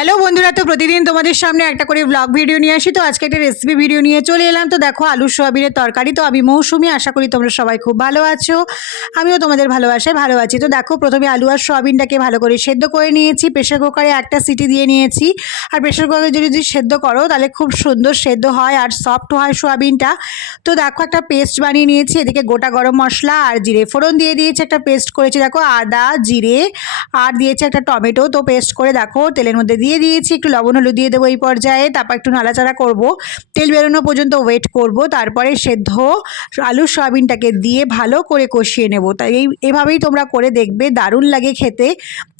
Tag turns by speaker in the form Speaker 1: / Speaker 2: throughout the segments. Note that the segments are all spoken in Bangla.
Speaker 1: হ্যালো বন্ধুরা, তো প্রতিদিন তোমাদের সামনে একটা করে ব্লগ ভিডিও নিয়ে আসি। তো আজকে একটা রেসিপি ভিডিও নিয়ে চলে এলাম। তো দেখো আলু সোয়াবিনের তরকারি। তো আমি মৌসুমি, আশা করি তোমরা সবাই খুব ভালো আছো। আমিও তোমাদের ভালোবাসায় ভালো আছি। তো দেখো, প্রথমে আলু আর সোয়াবিনটাকে ভালো করে সেদ্ধ করে নিয়েছি। প্রেশার কুকারে একটা সিটি দিয়ে নিয়েছি। আর প্রেশার কুকারে যদি যদি সেদ্ধ করো, তাহলে খুব সুন্দর সেদ্ধ হয় আর সফট হয় সোয়াবিনটা। তো দেখো, একটা পেস্ট বানিয়ে নিয়েছি। এদিকে গোটা গরম মশলা আর জিরে ফোড়ন দিয়ে দিয়েছি একটা পেস্ট করেছি। দেখো, আদা, জিরে, আর দিয়েছি একটা টমেটো। তো পেস্ট করে দেখো, তেলের মধ্যে দিয়ে দিয়েছি, একটু লবণ হলুদ দিয়ে দেবো এই পর্যায়ে, তারপর একটু নাড়াচাড়া করব। তেল বেরোনো পর্যন্ত ওয়েট করব, তারপরে সেদ্ধ আলু সয়াবিনটাকে দিয়ে ভালো করে কষিয়ে নেব। তাই এই, এভাবেই তোমরা করে দেখবে, দারুণ লাগে খেতে।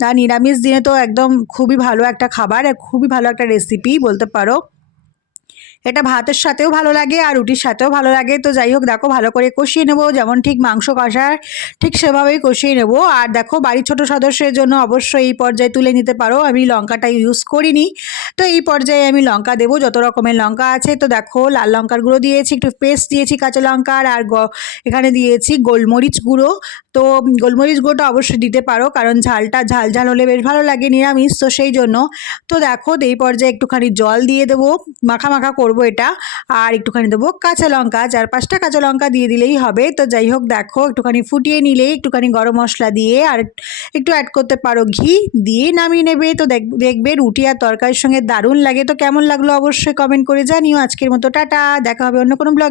Speaker 1: আর নিরামিষ দিনে তো একদম খুবই ভালো একটা খাবার আর খুবই ভালো একটা রেসিপি বলতে পারো। এটা ভাতের সাথেও ভালো লাগে আর রুটির সাথেও ভালো লাগে। তো যাই হোক, দেখো ভালো করে কষিয়ে নেব। যেমন ঠিক মাংস কষার ঠিক সেভাবেই কষিয়ে নেব। আর দেখো, বাড়ির ছোট সদস্যের জন্য অবশ্যই এই পর্যায়ে তুলে নিতে পারো। আমি লঙ্কাটা ইউজ করিনি। তো এই পর্যায়ে আমি লঙ্কা দেবো, যত রকমের লঙ্কা আছে। তো দেখো, লাল লঙ্কার গুঁড়ো দিয়েছি, একটু পেস্ট দিয়েছি কাঁচা লঙ্কার আর এখানে দিয়েছি গোলমরিচ গুঁড়ো। তো গোলমরিচ গুঁড়োটা অবশ্যই দিতে পারো, কারণ ঝালটা ঝাল ঝাল হলে বেশ ভালো লাগে, নিরামিষ। তো সেই জন্য, তো দেখো, এই পর্যায়ে একটুখানি জল দিয়ে দেবো। মাখা মাখা করব এটা। আর একটুখানি দেবো কাঁচা লঙ্কা। চার পাঁচটা কাঁচা লঙ্কা দিয়ে দিলেই হবে। তো যাই হোক, দেখো, একটুখানি ফুটিয়ে নিলে, একটুখানি গরম মশলা দিয়ে, আর একটু অ্যাড করতে পারো ঘি দিয়ে নামিয়ে নেবে। তো দেখ- দেখবে রুটি আর তরকারির সঙ্গে দারুণ লাগে। তো কেমন লাগল অবশ্যই কমেন্ট করে জানিও। আজকের মতো টাটা। দেখা হবে অন্য কোনো ব্লগ